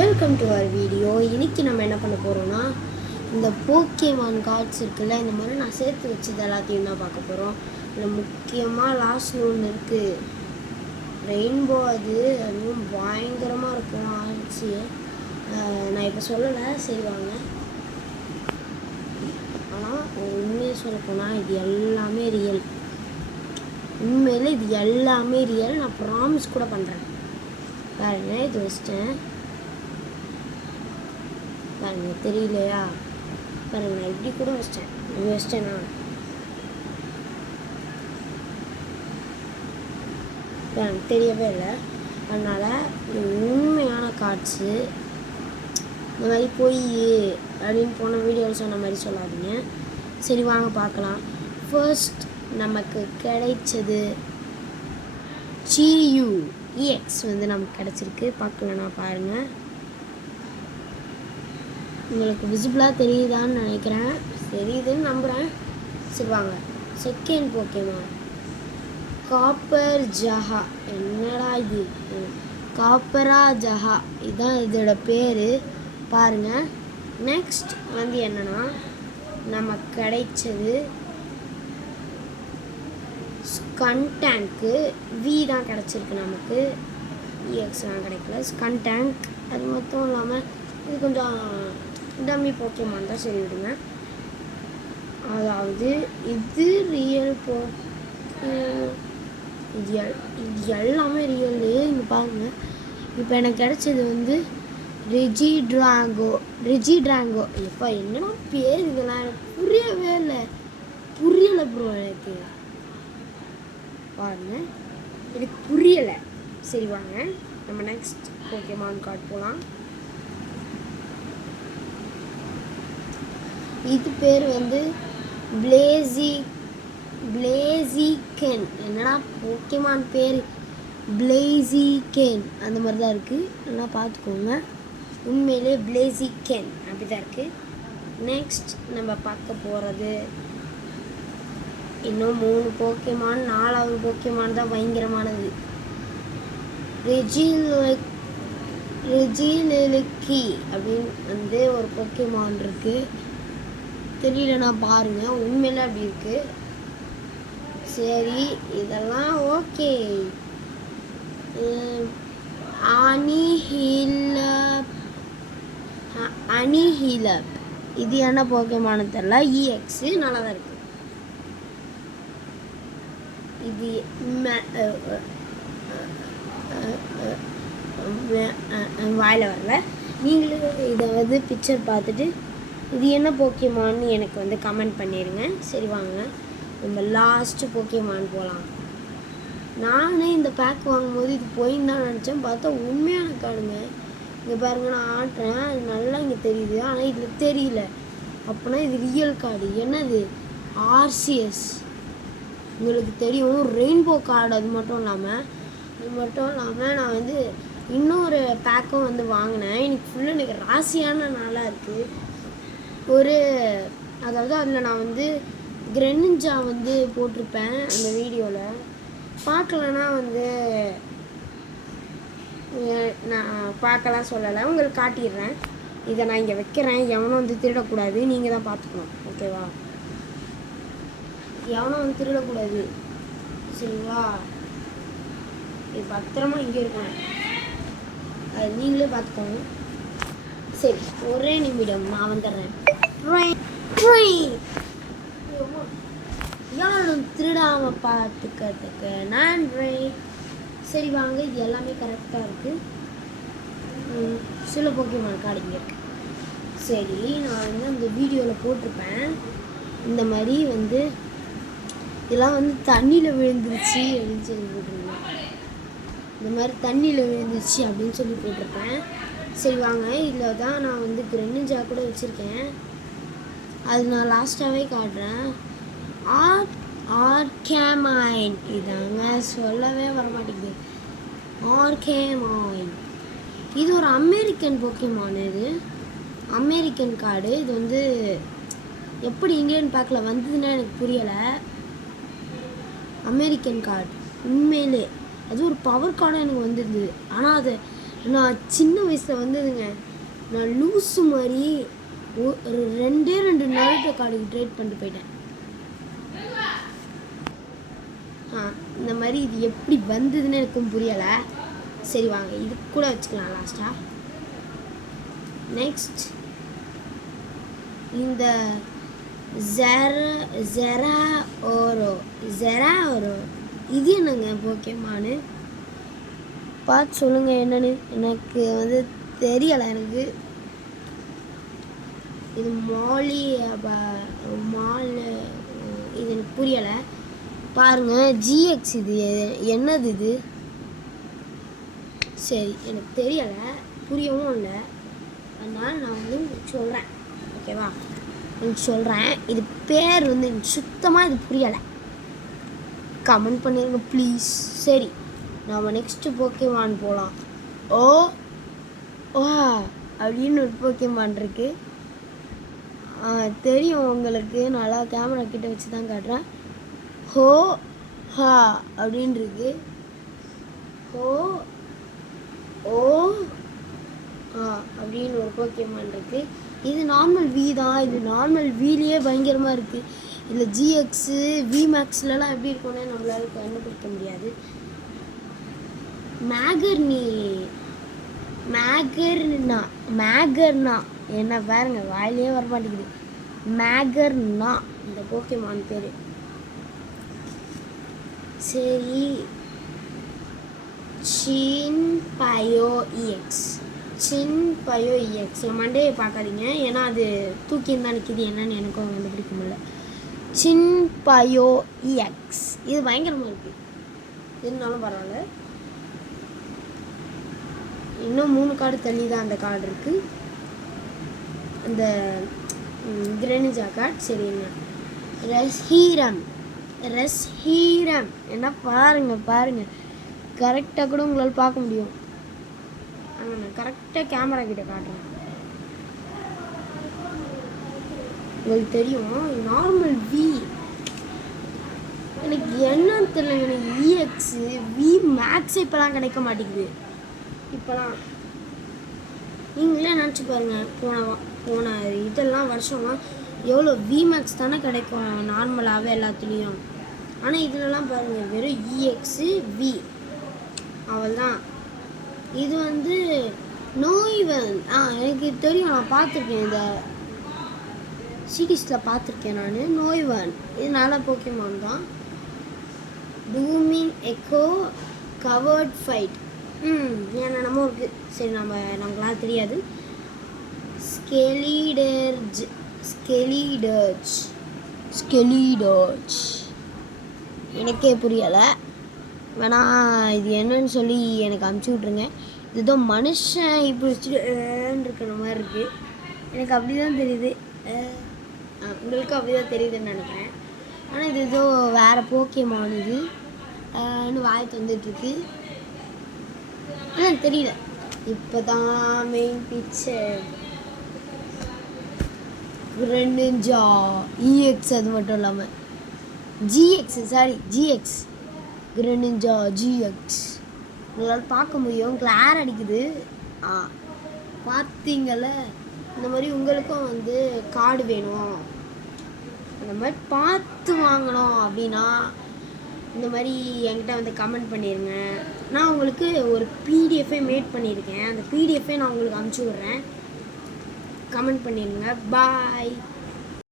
Welcome to our video. இன்றைக்கி நம்ம என்ன பண்ண போகிறோம்னா, இந்த போக்கேமான் கார்ட்ஸ் இருக்குல்ல, இந்த மாதிரி நான் சேர்த்து வச்சது எல்லாத்தையும் தான் பார்க்க போகிறோம். இதில் முக்கியமாக லாஸ்ட்டில் ஒன்று இருக்குது, ரெயின்போ. அதுவும் பயங்கரமாக இருக்கும் ஆச்சு. நான் இப்போ சொல்லலை, சரி வாங்க. ஆனால் உண்மையை சொல்ல போனால் இது எல்லாமே ரியல். உண்மையில் இது எல்லாமே ரியல். நான் ப்ராமிஸ் கூட பண்ணுறேன். பாருங்க, இது வச்சிட்டேன் பாருங்க, தெரியலையா? பாருங்க, நான் இப்படி கூட வச்சிட்டேன்னா தெரியவே இல்லை. அதனால் உண்மையான கார்ட்ஸு இந்த மாதிரி போய் அப்படின்னு போன வீடியோவில் சொன்ன மாதிரி சொல்லாதீங்க. சரி வாங்க பார்க்கலாம். ஃபர்ஸ்ட் நமக்கு கிடைச்சது GUEX நமக்கு கிடச்சிருக்கு. பார்க்கலன்னா பாருங்கள், உங்களுக்கு விசிபிளாக தெரியுதான்னு நினைக்கிறேன். தெரியுதுன்னு நம்புகிறேன். சரி வாங்க. செகண்ட் போக்கேமான் காப்பர் ஜஹா. என்னடா இது? காப்பரா ஜஹா, இதுதான் இதோட பேர். பாருங்கள். நெக்ஸ்ட் என்னன்னா, நமக்கு கிடைச்சது ஸ்கன்டேங்க்கு. வி தான் கிடச்சிருக்கு நமக்கு, EXலாம் கிடைக்கல. ஸ்கன்டேங்க். அது மட்டும் இல்லாமல் இது கொஞ்சம் டம்மி போக்கேமான் தான், சரி விடுங்க. அதாவது இது ரியல் இது எல்லாமே ரியல். இங்கே பாருங்கள். இப்போ எனக்கு கிடைச்சது ரெஜிட்ராங்கோ. எப்போ என்னன்னா பேர் இதெல்லாம் எனக்கு புரியலை ப்ரோ. எனக்கு பாருங்க, எனக்கு புரியலை. சரி வாங்க, நம்ம நெக்ஸ்ட் போக்கேமான் கார்டு போகலாம். இது பேர் பிளேசிகென். என்னடா போக்கேமான் பேர் பிளேசிகென் அந்த மாதிரி தான் இருக்குது. நல்லா பார்த்துக்கோங்க. உண்மையிலே பிளேசிகென் அப்படி தான் இருக்குது. நெக்ஸ்ட் நம்ம பார்க்க போகிறது இன்னும் 3 போக்கேமான். 4வது போக்கேமான் தான் பயங்கரமானது. ரெஜிலிக்கி அப்படின்னு ஒரு போக்கேமான் இருக்குது. தெரியலனா பாருங்கள், உண்மையில அப்படி இருக்குது. சரி, இதெல்லாம் ஓகே. அனிஹிலப் இது என்ன போக்கேமானு தெரியல. EX நல்லா தான் இருக்குது. இது வாயில் வரல. நீங்களும் இதை பிக்சர் பார்த்துட்டு இது என்ன போக்கேமான்னு எனக்கு கமெண்ட் பண்ணிடுங்க. சரி வாங்க, நம்ம லாஸ்ட்டு போக்கேமான் போகலாம். நானே இந்த பேக் வாங்கும்போது இது போயின்னு தான் நினச்சேன். பார்த்தா உண்மையான கார்டுங்க. இங்கே பாருங்க, நான் ஆட்டுறேன், அது நல்லா இங்கே தெரியுது, ஆனால் இதில் தெரியல. அப்போனா இது ரியல் கார்டு. என்னது? RCS. உங்களுக்கு தெரியும், ரெயின்போ கார்டு. அது மட்டும் இல்லாமல் நான் இன்னொரு பேக்கும் வாங்கினேன். எனக்கு ராசியான நாளாக இருக்குது. அதாவது அதில் நான் கிரெனிஞ்சா போட்டிருப்பேன் அந்த வீடியோவில். பார்க்கலன்னா நான் பார்க்கலாம் சொல்லலை, உங்களுக்கு காட்டிடுறேன். இதை நான் இங்கே வைக்கிறேன். எவனும் திருடக்கூடாது. நீங்கள் தான் பார்த்துக்கணும், ஓகேவா? எவனும் திருடக்கூடாது, சரிங்களா? இது பத்திரமா இங்கே இருக்கணும், அது நீங்களே பார்த்துக்கோங்க. சரி, ஒரே நிமிடம், நான் வந்துடுறேன். யாரும் திருடாமல் பார்த்துக்கிறதுக்கு நன்றி. சரி வாங்க, இது எல்லாமே கரெக்டாக இருக்குது. சில போக்கேமான் கார்டு இங்கே இருக்குது. சரி, நான் அந்த வீடியோவில் போட்டிருப்பேன். இந்த மாதிரி இதெல்லாம் தண்ணியில் விழுந்துருச்சு அப்படின்னு சொல்லி போட்டிருந்தேன். இந்த மாதிரி தண்ணியில் விழுந்துருச்சு அப்படின்னு சொல்லி போட்டிருப்பேன். சரி வாங்க, இதில் தான் நான் கிரெனிஞ்சா கூட வச்சுருக்கேன். அது நான் லாஸ்ட்டாகவே காட்டுறேன். ஆர்கேமைன். இதாங்க சொல்லவே வரமாட்டேங்குது. ஆர்கேமைன் இது ஒரு அமெரிக்கன் போக்கேமான். இது அமெரிக்கன் கார்டு. இது எப்படி இந்தியன் பேக்கில் வந்ததுன்னா எனக்கு புரியலை. அமெரிக்கன் கார்டு உண்மையிலே அது ஒரு பவர் கார்டாக எனக்கு வந்துருந்தது. ஆனால் அது நான் சின்ன வயசில் வந்ததுங்க, நான் லூஸு மாதிரி ஒரு 2 நாருட்டோ கார்டுக்கு ட்ரேட் பண்ணிட்டு போயிட்டேன். இந்த மாதிரி இது எப்படி வந்ததுன்னு எனக்கும் புரியலை. சரி வாங்க இது கூட வச்சுக்கலாம் லாஸ்ட்டாக. நெக்ஸ்ட் இந்த ஜெராஓரோ இது என்னங்க போக்கேமானு பார்த்து சொல்லுங்கள் என்னன்னு. எனக்கு வந்து தெரியலை. எனக்கு இது மால் இது எனக்கு புரியலை. பாருங்கள் ஜிஎக்ஸ் இது என்னது இது? சரி எனக்கு தெரியலை, புரியவும் இல்லை. அதனால் நான் வந்து சொல்கிறேன், ஓகேவா? எனக்கு சொல்கிறேன். இது பேர் வந்து எனக்கு சுத்தமாக இது புரியலை. கமெண்ட் பண்ணிடுங்க ப்ளீஸ். சரி நாம் நெக்ஸ்ட்டு போக்கேமான் போகலாம். ஓ அப்படின்னு ஒரு போக்கேமான் இருக்குது. தெரியும் உங்களுக்கு, நல்லா கேமரா கிட்ட வச்சு தான் காட்டுறேன். ஹோ ஹா அப்படின்னு இருக்கு. ஹோ ஓ அப்படின்னு ஒரு போக்கேமான் இருக்குது. இது நார்மல் வி தான். இது நார்மல் விலேயே பயங்கரமாக இருக்குது. இதில் ஜிஎக்ஸு விமேக்ஸ்லலாம் எப்படி இருக்கும்னு நம்மளால கண்டுபிடிக்க முடியாது. மேகர்னா என்ன பாருங்க, வாயிலே வர மாட்டேங்குது. மேகர்னா இந்த போக்கேமான் பேர். சரி சின்பயோ இஎக்ஸ் மண்டேயை பார்க்காதீங்க, ஏன்னா அது தூக்கின்னு தான் நிற்கிது. என்னன்னு எனக்கும் கண்டுபிடிக்க முடியல. சின்பயோ இஎக்ஸ் இது பயங்கரமாக இருக்குது. இருந்தாலும் பரவாயில்ல. இன்னும் 3 கார்டு தள்ளி தான் அந்த கார்டு இருக்குது, அந்த கிரெனிஜா கார்டு. சரிங்க ரெஸ்ஹீரம் என்ன பாருங்கள் கரெக்டாக கூட உங்களால் பார்க்க முடியும். நான் கரெக்டாக கேமரா கிட்ட காட்டுறேன், உங்களுக்கு தெரியும். நார்மல் வி எனக்கு என்னன்னு தெரியல. எனக்கு இஎக்ஸு வி மேக்ஸ் இப்போலாம் கிடைக்க மாட்டேங்குது. இப்போலாம் நீங்களே நினச்சி பாருங்கள், போன இதெல்லாம் வருஷம்லாம் எவ்வளோ விமேக்ஸ் தானே கிடைக்கும் நார்மலாகவே எல்லாத்துலேயும். ஆனால் இதிலலாம் பாருங்கள் வெறும் இஎக்ஸு வி அவள் தான். இது வந்து நோய்வன் எனக்கு தெரியும், நான் பார்த்துருக்கேன், இந்த சீரீஸில் பார்த்துருக்கேன் நான். நோய்வன் இது நல்ல போக்கேமான் தான். டூமிங் எக்கோ கவர்ட் ஃபைட் என்னென்னமோ இருக்குது. சரி நமக்குலாம் தெரியாது. ஸ்கெலிடர்ஜ் எனக்கே புரியலை. வேணா இது என்னன்னு சொல்லி எனக்கு அனுப்பிச்சி விட்ருங்க. இதுதோ மனுஷன் இப்படி இருக்கிற மாதிரி இருக்குது. எனக்கு அப்படி தான் தெரியுது, உங்களுக்கு அப்படி தான் தெரியுதுன்னு நினைக்கிறேன். ஆனால் இது ஏதோ வேறு போக்கேமான் இது இன்னும் வாய் வந்துட்டுருக்கு. தெரியல. இப்போ தான் மெயின் பிக்சர் கிரெனிஞ்சா இஎக்ஸ். அது மட்டும் இல்லாமல் ஜிஎக்ஸ் கிரெனிஞ்சா ஜிஎக்ஸ் உங்களால் பார்க்க முடியும். கிளார் அடிக்குது. பார்த்தீங்கள, இந்த மாதிரி உங்களுக்கும் வந்து கார்டு வேணும், அந்த மாதிரி பார்த்து வாங்கணும் அப்படின்னா இந்த மாதிரி என்கிட்ட வந்து கமெண்ட் பண்ணிடுங்க. நான் உங்களுக்கு ஒரு பிடிஎஃபே மேட் பண்ணியிருக்கேன். அந்த பிடிஎஃபே நான் உங்களுக்கு அனுப்பிச்சி விட்றேன். கமெண்ட் பண்ணிடுங்க. பாய்.